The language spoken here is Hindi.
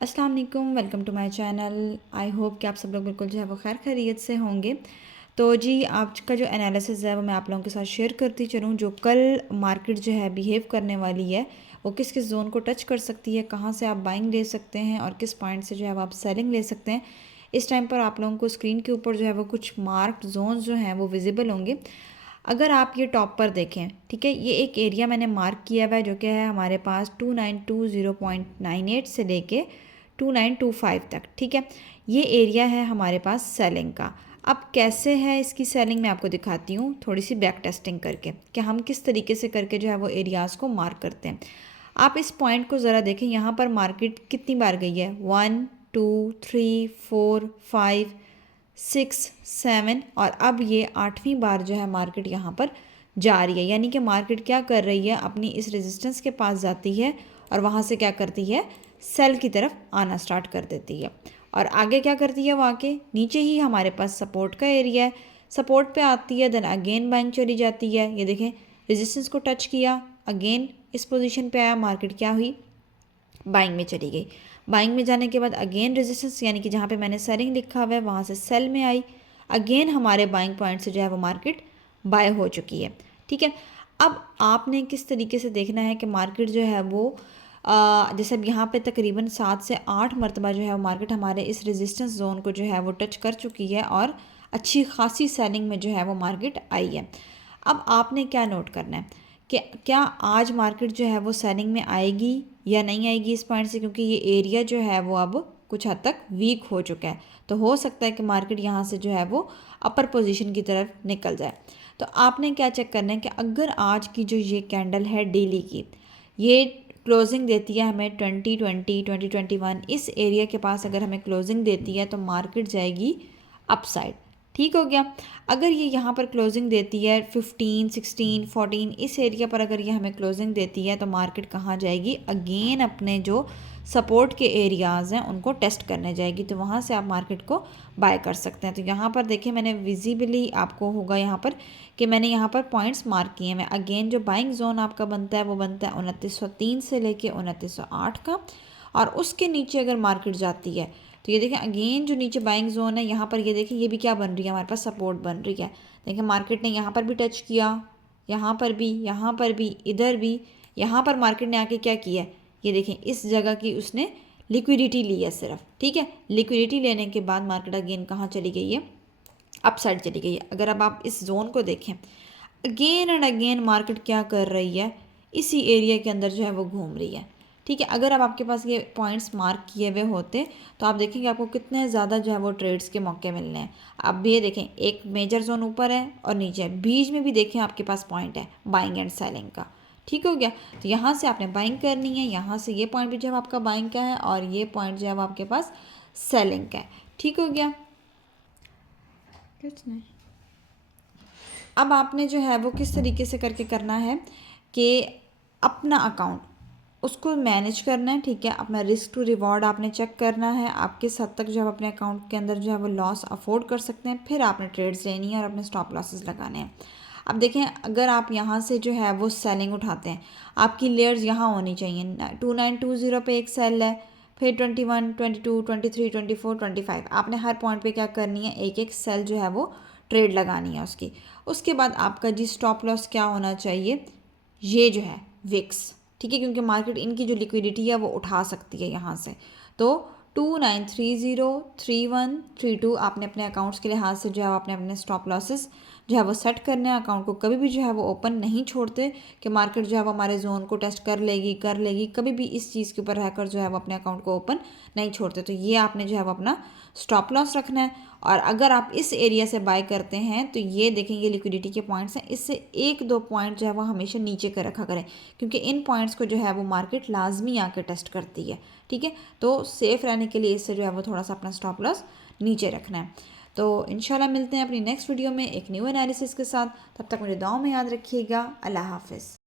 अस्सलाम वालेकुम, welcome to my channel. I hope कि आप सब लोग बिल्कुल जो है वो खैर खैरियत से होंगे। तो जी आज का जो एनालिसिस है वो मैं आप लोगों के साथ शेयर करती चलूँ। जो कल मार्केट जो है बिहेव करने वाली है वो किस किस जोन को टच कर सकती है, कहाँ से आप बाइंग ले सकते हैं और किस पॉइंट से जो है वो आप सेलिंग ले सकते हैं। इस टाइम पर आप लोगों को स्क्रीन के ऊपर जो है वो कुछ मार्क्ड जोन्स जो हैं वो विजिबल होंगे। अगर आप ये टॉप पर देखें, ठीक है, ये एक एरिया मैंने मार्क किया हुआ है जो कि है हमारे पास 2920.98 से लेके 2925 तक। ठीक है, ये एरिया है हमारे पास सेलिंग का। अब कैसे है इसकी सेलिंग मैं आपको दिखाती हूँ थोड़ी सी बैक टेस्टिंग करके कि हम किस तरीके से करके जो है वो एरियाज़ को मार्क करते हैं। आप इस पॉइंट को ज़रा देखें, यहाँ पर मार्केट कितनी बार गई है, 1 2 3 4 5 6 7 और अब ये 8वीं बार जो है मार्केट यहाँ पर जा रही है। यानी कि मार्केट क्या कर रही है, अपनी इस रेजिस्टेंस के पास जाती है और वहाँ से क्या करती है, सेल की तरफ आना स्टार्ट कर देती है। और आगे क्या करती है, वो आके नीचे ही हमारे पास सपोर्ट का एरिया है, सपोर्ट पे आती है, देन अगेन बाइंग चली जाती है। ये देखें, रेजिस्टेंस को टच किया, अगेन इस पोजीशन पे आया, मार्केट क्या हुई, बाइंग में चली गई। बाइंग में जाने के बाद अगेन रेजिस्टेंस, यानी कि जहाँ पे मैंने सेलिंग लिखा हुआ है वहाँ से सेल में आई, अगेन हमारे बाइंग पॉइंट से जो है वो मार्केट बाय हो चुकी है। ठीक है, अब आपने किस तरीके से देखना है कि मार्केट जो है वो जैसे अब यहाँ पे तकरीबन 7 से 8 मरतबा जो है वो मार्केट हमारे इस रेजिस्टेंस जोन को जो है वो टच कर चुकी है और अच्छी खासी सेलिंग में जो है वो मार्केट आई है। अब आपने क्या नोट करना है कि क्या आज मार्केट जो है वो सेलिंग में आएगी या नहीं आएगी इस पॉइंट से, क्योंकि ये एरिया जो है वो अब कुछ हद तक वीक हो चुका है। तो हो सकता है कि मार्केट यहाँ से जो है वो अपर पोजीशन की तरफ निकल जाए। तो आपने क्या चेक करना है कि अगर आज की जो ये कैंडल है डेली की, ये क्लोजिंग देती है हमें 2020 2021, इस एरिया के पास अगर हमें क्लोजिंग देती है तो मार्केट जाएगी अपसाइड। ठीक हो गया। अगर ये यहाँ पर क्लोजिंग देती है 15 16 14, इस एरिया पर अगर ये हमें क्लोजिंग देती है तो मार्केट कहाँ जाएगी, अगेन अपने जो सपोर्ट के एरियाज़ हैं उनको टेस्ट करने जाएगी। तो वहाँ से आप मार्केट को बाय कर सकते हैं। तो यहाँ पर देखिए, मैंने विजिबली आपको होगा यहाँ पर कि मैंने यहाँ पर पॉइंट्स मार्क किए हैं। मैं अगेन जो बाइंग जोन आपका बनता है वो बनता है 2903 से लेके 2908 का, और उसके नीचे अगर मार्केट जाती है तो ये देखें अगेन जो नीचे बाइंग जोन है यहाँ पर, ये देखें ये भी क्या बन रही है, हमारे पास सपोर्ट बन रही है। देखें मार्केट ने यहाँ पर भी टच किया, यहाँ पर भी, यहाँ पर भी, इधर भी, यहाँ पर मार्केट ने आके क्या किया है, ये देखें इस जगह की उसने लिक्विडिटी ली है सिर्फ। ठीक है, लिक्विडिटी लेने के बाद मार्केट अगेन कहाँ चली गई है, अपसाइड चली गई है। अगर अब आप इस जोन को देखें, अगेन एंड अगेन मार्केट क्या कर रही है, इसी एरिया के अंदर जो है वो घूम रही है। ठीक है, अगर अब आपके पास ये पॉइंट्स मार्क किए हुए होते तो आप देखेंगे आपको कितने ज़्यादा जो है वो ट्रेड्स के मौके मिलने हैं। अब ये देखें, एक मेजर जोन ऊपर है और नीचे है, बीच में भी देखें आपके पास पॉइंट है बाइंग एंड सेलिंग का। ठीक हो गया। तो यहाँ से आपने बाइंग करनी है, यहाँ से ये पॉइंट भी जो है आपका बाइंग का है और ये पॉइंट जो है वो आपके पास सेलिंग का है। ठीक हो गया, कुछ नहीं। अब आपने जो है वो किस तरीके से करके करना है कि अपना अकाउंट उसको मैनेज करना है। ठीक है, अपना रिस्क टू रिवॉर्ड आपने चेक करना है, आप किस हद तक जो है अपने अकाउंट के अंदर जो है वो लॉस अफोर्ड कर सकते हैं, फिर आपने ट्रेड्स लेनी है और अपने स्टॉप लॉसेस लगाने हैं। अब देखें, अगर आप यहाँ से जो है वो सेलिंग उठाते हैं, आपकी लेयर्स यहाँ होनी चाहिए। 2920 पे एक सेल है, फिर 21 22 23 24 25, आपने हर पॉइंट पे क्या करनी है, एक एक सेल जो है वो ट्रेड लगानी है उसकी। उसके बाद आपका जी स्टॉप लॉस क्या होना चाहिए, ये जो है विक्स। ठीक है, क्योंकि मार्केट इनकी जो लिक्विडिटी है वो उठा सकती है यहाँ से। तो 29303132 आपने अपने अकाउंट्स के लिहाज से जो है आपने अपने स्टॉप लॉसेस जो है वो सेट करने हैं। अकाउंट को कभी भी जो है वो ओपन नहीं छोड़ते कि मार्केट जो है वो हमारे जोन को टेस्ट कर लेगी, कभी भी इस चीज़ के ऊपर रहकर जो है वो अपने अकाउंट को ओपन नहीं छोड़ते। तो ये आपने जो है वो अपना स्टॉप लॉस रखना है। और अगर आप इस एरिया से बाय करते हैं तो ये देखेंगे लिक्विडिटी के पॉइंट्स हैं, इससे 1-2 पॉइंट जो है वो हमेशा नीचे कर रखा करें, क्योंकि इन पॉइंट्स को जो है वो मार्केट लाजमी आके टेस्ट करती है। ठीक है, तो सेफ़ रहने के लिए इससे जो है वो थोड़ा सा अपना स्टॉप लॉस नीचे रखना है। तो इंशाल्लाह मिलते हैं अपनी नेक्स्ट वीडियो में एक न्यू एनालिसिस के साथ। तब तक मुझे दुआओं में याद रखिएगा। अल्लाह हाफिज़।